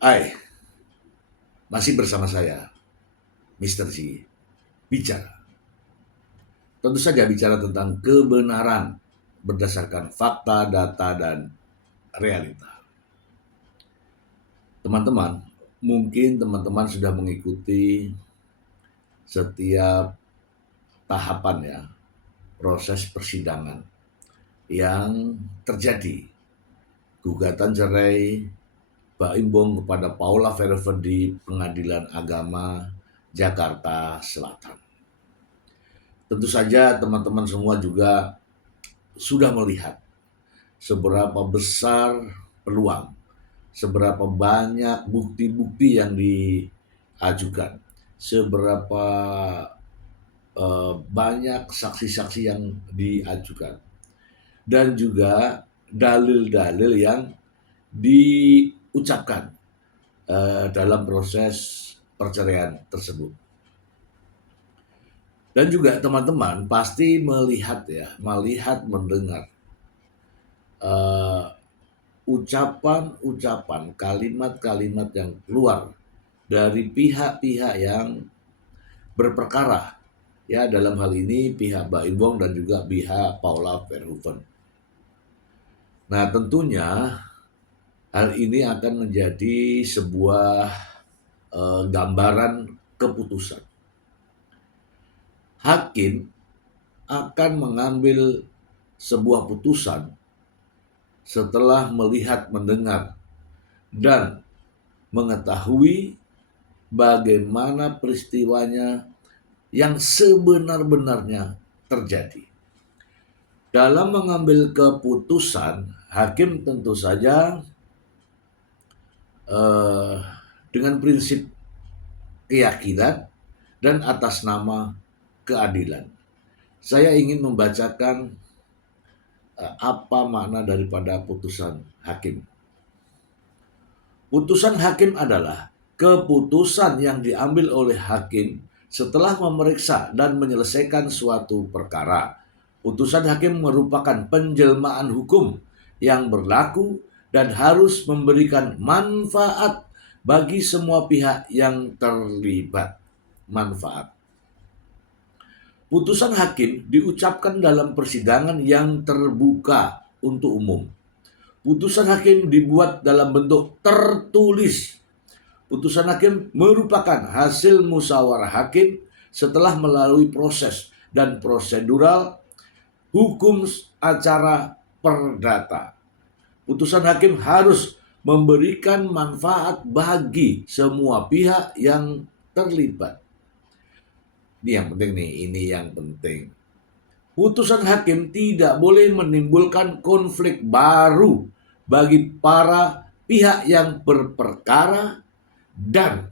Hai, masih bersama saya, Mr. G. Bicara. Tentu saja bicara tentang kebenaran berdasarkan fakta, data, dan realita. Teman-teman, mungkin teman-teman sudah mengikuti setiap tahapan ya, proses persidangan yang terjadi. Gugatan cerai Baim Bong kepada Paula Verhoeven di Pengadilan Agama Jakarta Selatan. Tentu saja teman-teman semua juga sudah melihat seberapa besar peluang, seberapa banyak bukti-bukti yang diajukan, seberapa banyak saksi-saksi yang diajukan, dan juga dalil-dalil yang diucapkan dalam proses perceraian tersebut. Dan juga teman-teman pasti melihat mendengar ucapan-ucapan, kalimat-kalimat yang keluar dari pihak-pihak yang berperkara, ya dalam hal ini pihak Baim Bong dan juga pihak Paula Verhoeven. Nah tentunya hal ini akan menjadi sebuah gambaran keputusan. Hakim akan mengambil sebuah putusan setelah melihat, mendengar, dan mengetahui bagaimana peristiwanya yang sebenar-benarnya terjadi. Dalam mengambil keputusan, hakim tentu saja dengan prinsip keyakinan dan atas nama keadilan. Saya ingin membacakan apa makna daripada putusan hakim. Putusan hakim adalah keputusan yang diambil oleh hakim setelah memeriksa dan menyelesaikan suatu perkara. Putusan hakim merupakan penjelmaan hukum yang berlaku dan harus memberikan manfaat bagi semua pihak yang terlibat. Manfaat. Putusan hakim diucapkan dalam persidangan yang terbuka untuk umum. Putusan hakim dibuat dalam bentuk tertulis. Putusan hakim merupakan hasil musyawarah hakim setelah melalui proses dan prosedural hukum acara perdata. Putusan hakim harus memberikan manfaat bagi semua pihak yang terlibat. Ini yang penting nih, ini yang penting. Putusan hakim tidak boleh menimbulkan konflik baru bagi para pihak yang berperkara dan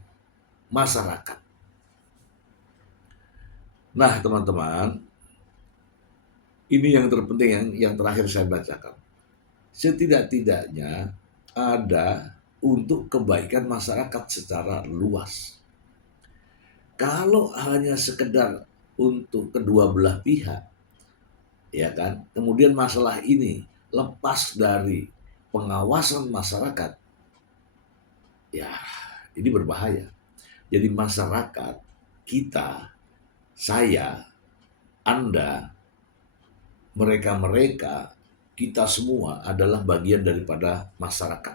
masyarakat. Nah, teman-teman, ini yang terpenting yang terakhir saya bacakan. Setidak-tidaknya ada untuk kebaikan masyarakat secara luas. Kalau hanya sekedar untuk kedua belah pihak, ya kan, kemudian masalah ini lepas dari pengawasan masyarakat, ya ini berbahaya. Jadi masyarakat, kita, saya, Anda, mereka-mereka, kita semua adalah bagian daripada masyarakat.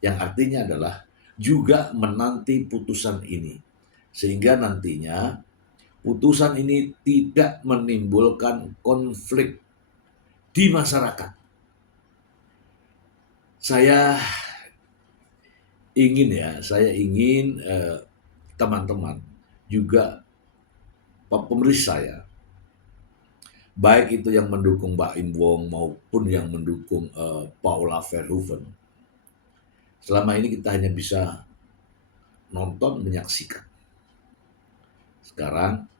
Yang artinya adalah juga menanti putusan ini. Sehingga nantinya putusan ini tidak menimbulkan konflik di masyarakat. Saya ingin teman-teman juga pemeriksa ya, baik itu yang mendukung Baim Bong maupun yang mendukung Paula Verhoeven. Selama ini kita hanya bisa nonton, menyaksikan. Sekarang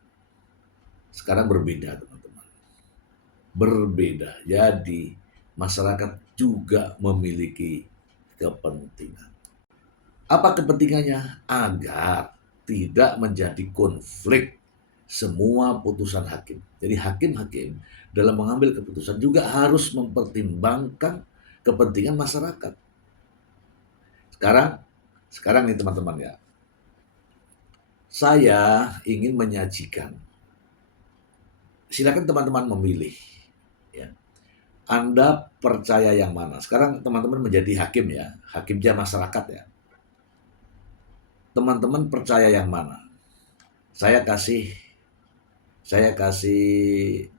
berbeda teman-teman. Berbeda. Jadi masyarakat juga memiliki kepentingan. Apa kepentingannya? Agar tidak menjadi konflik semua putusan hakim. Jadi hakim-hakim dalam mengambil keputusan juga harus mempertimbangkan kepentingan masyarakat. Sekarang Sekarang nih teman-teman ya, saya ingin menyajikan. Silakan teman-teman memilih. Ya. Anda percaya yang mana? Sekarang teman-teman menjadi hakim ya, hakimnya masyarakat ya. Teman-teman percaya yang mana? Saya kasih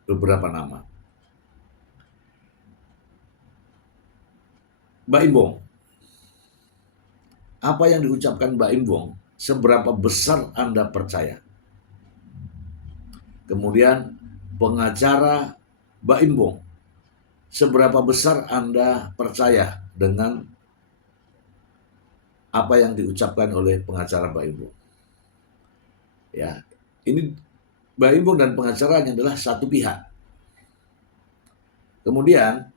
beberapa nama. Mbak Imbong, apa yang diucapkan Mbak Imbong, seberapa besar Anda percaya? Kemudian pengacara Mbak Imbong, seberapa besar Anda percaya dengan apa yang diucapkan oleh pengacara Mbak Imbong? Ya, ini Mbak Imbong dan pengacaranya adalah satu pihak. Kemudian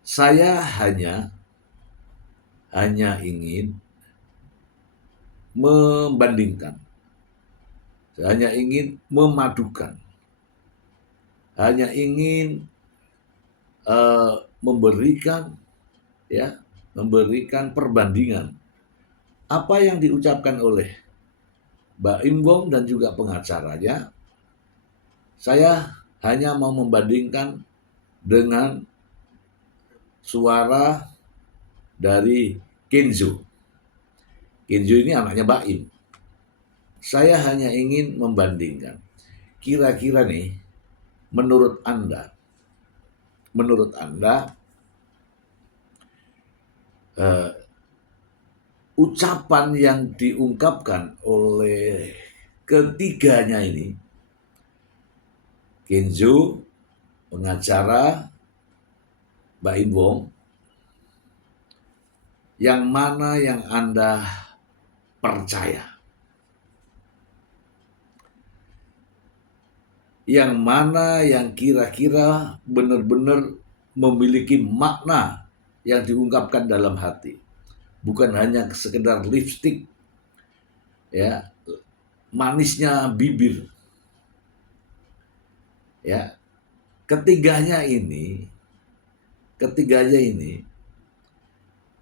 saya hanya ingin membandingkan, saya hanya ingin memadukan, hanya ingin memberikan perbandingan apa yang diucapkan oleh Mbak Imbong dan juga pengacaranya. Saya hanya mau membandingkan dengan suara dari Kenzo. Kenzo ini anaknya Baim. Saya hanya ingin membandingkan. Kira-kira nih, menurut Anda, ucapan yang diungkapkan oleh ketiganya ini, Kenzo, pengacara, Mbak Imbong, yang mana yang Anda percaya? Yang mana yang kira-kira benar-benar memiliki makna yang diungkapkan dalam hati? Bukan hanya sekedar lipstik, ya, manisnya bibir. Ya, ketiganya ini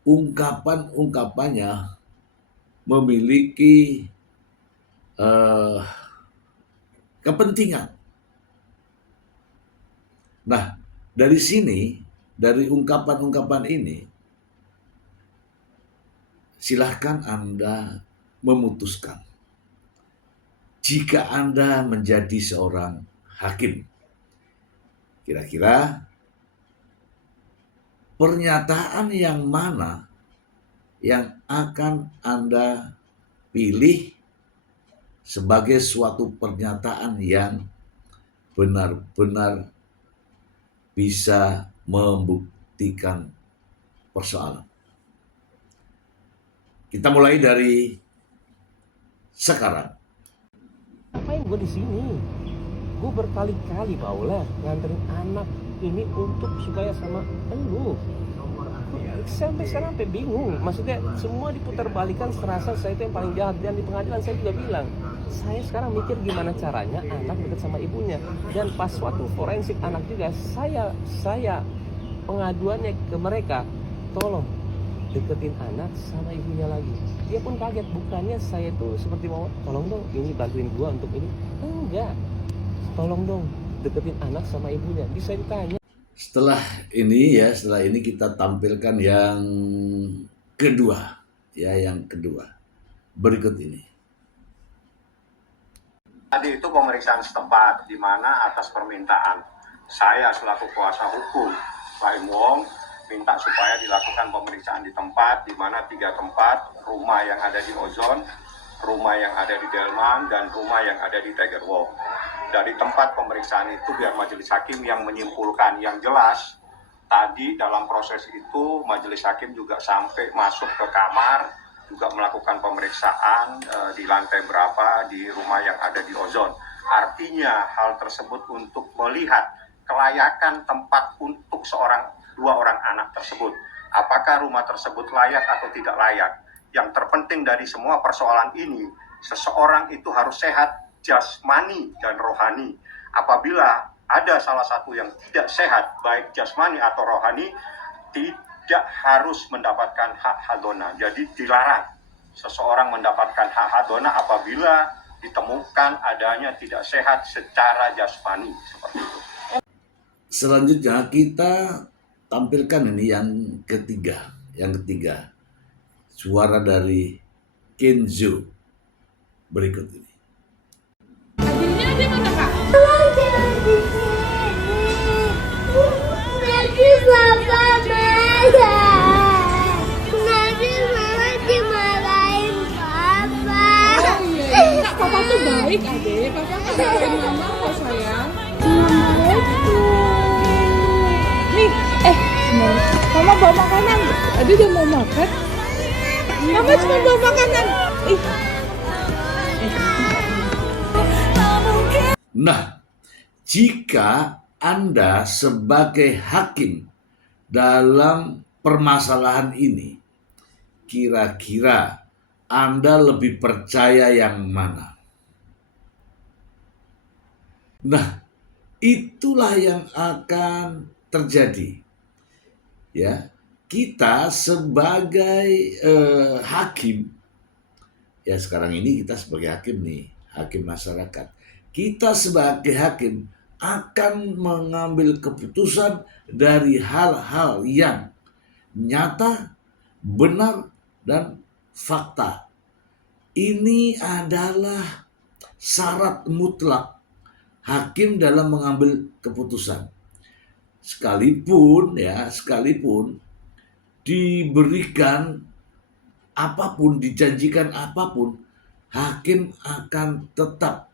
ungkapannya memiliki kepentingan. Nah, dari ungkapan-ungkapan ini, silahkan Anda memutuskan. Jika Anda menjadi seorang hakim, kira-kira pernyataan yang mana yang akan Anda pilih sebagai suatu pernyataan yang benar-benar bisa membuktikan persoalan. Kita mulai dari sekarang. Ngapain gue di sini? Gue berkali-kali Paula nganterin anak ini untuk supaya sama elu. Sampai sekarang sampai bingung. Maksudnya semua diputar balikan, serasa saya itu yang paling jahat. Dan di pengadilan saya juga bilang, saya sekarang mikir gimana caranya anak dekat sama ibunya. Dan pas waktu forensik anak juga, saya pengaduannya ke mereka, tolong deketin anak sama ibunya lagi. Dia pun kaget, bukannya saya tuh seperti mau tolong dong ini bantuin gua untuk ini, enggak, tolong dong deketin anak sama ibunya. Bisa ditanya. Setelah ini kita tampilkan yang kedua, berikut ini. Tadi itu pemeriksaan setempat di mana atas permintaan saya selaku kuasa hukum Pak Imbong minta supaya dilakukan pemeriksaan di tempat, di mana 3 tempat, rumah yang ada di Ozon, rumah yang ada di Delman, dan rumah yang ada di Tiger Walk. Dari tempat pemeriksaan itu biar majelis hakim yang menyimpulkan. Yang jelas tadi dalam proses itu majelis hakim juga sampai masuk ke kamar, juga melakukan pemeriksaan di lantai berapa di rumah yang ada di Ozon. Artinya hal tersebut untuk melihat kelayakan tempat untuk 2 orang anak tersebut. Apakah rumah tersebut layak atau tidak layak. Yang terpenting dari semua persoalan ini, seseorang itu harus sehat jasmani dan rohani. Apabila ada salah satu yang tidak sehat, baik jasmani atau rohani, tidak harus mendapatkan hak hadona. Jadi dilarang seseorang mendapatkan hak hadona apabila ditemukan adanya tidak sehat secara jasmani, seperti itu. Selanjutnya kita tampilkan ini yang ketiga. Suara dari Kenzo berikut ini. Adiknya ada mana kak? Nanti papa marah. Nanti mama dimarahin papa. Oh iya, enggak, papa tuh baik adek. Papa nggak marahin mama kok sayang. Nih, mama bawa makanan. Adik udah mau makan. Mama cuma bawa makanan. Ih, Nah, jika Anda sebagai hakim dalam permasalahan ini, kira-kira Anda lebih percaya yang mana? Nah, itulah yang akan terjadi. Ya, kita sebagai hakim, ya sekarang ini kita sebagai hakim nih, hakim masyarakat. Kita sebagai hakim akan mengambil keputusan dari hal-hal yang nyata, benar, dan fakta. Ini adalah syarat mutlak hakim dalam mengambil keputusan. Sekalipun diberikan apapun, dijanjikan apapun, hakim akan tetap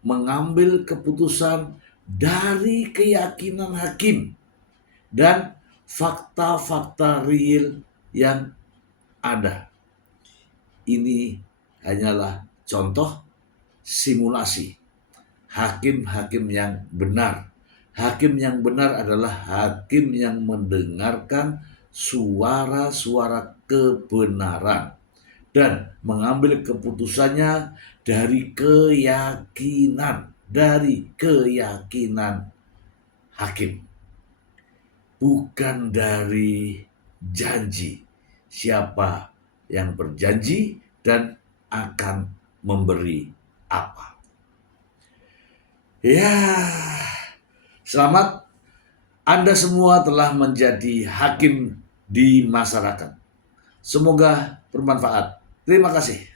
mengambil keputusan dari keyakinan hakim dan fakta-fakta real yang ada. Ini hanyalah contoh simulasi hakim-hakim yang benar. Hakim yang benar adalah hakim yang mendengarkan suara-suara kebenaran dan mengambil keputusannya dari keyakinan hakim, bukan dari janji siapa yang berjanji dan akan memberi apa. Ya, selamat, Anda semua telah menjadi hakim di masyarakat. Semoga bermanfaat. Terima kasih.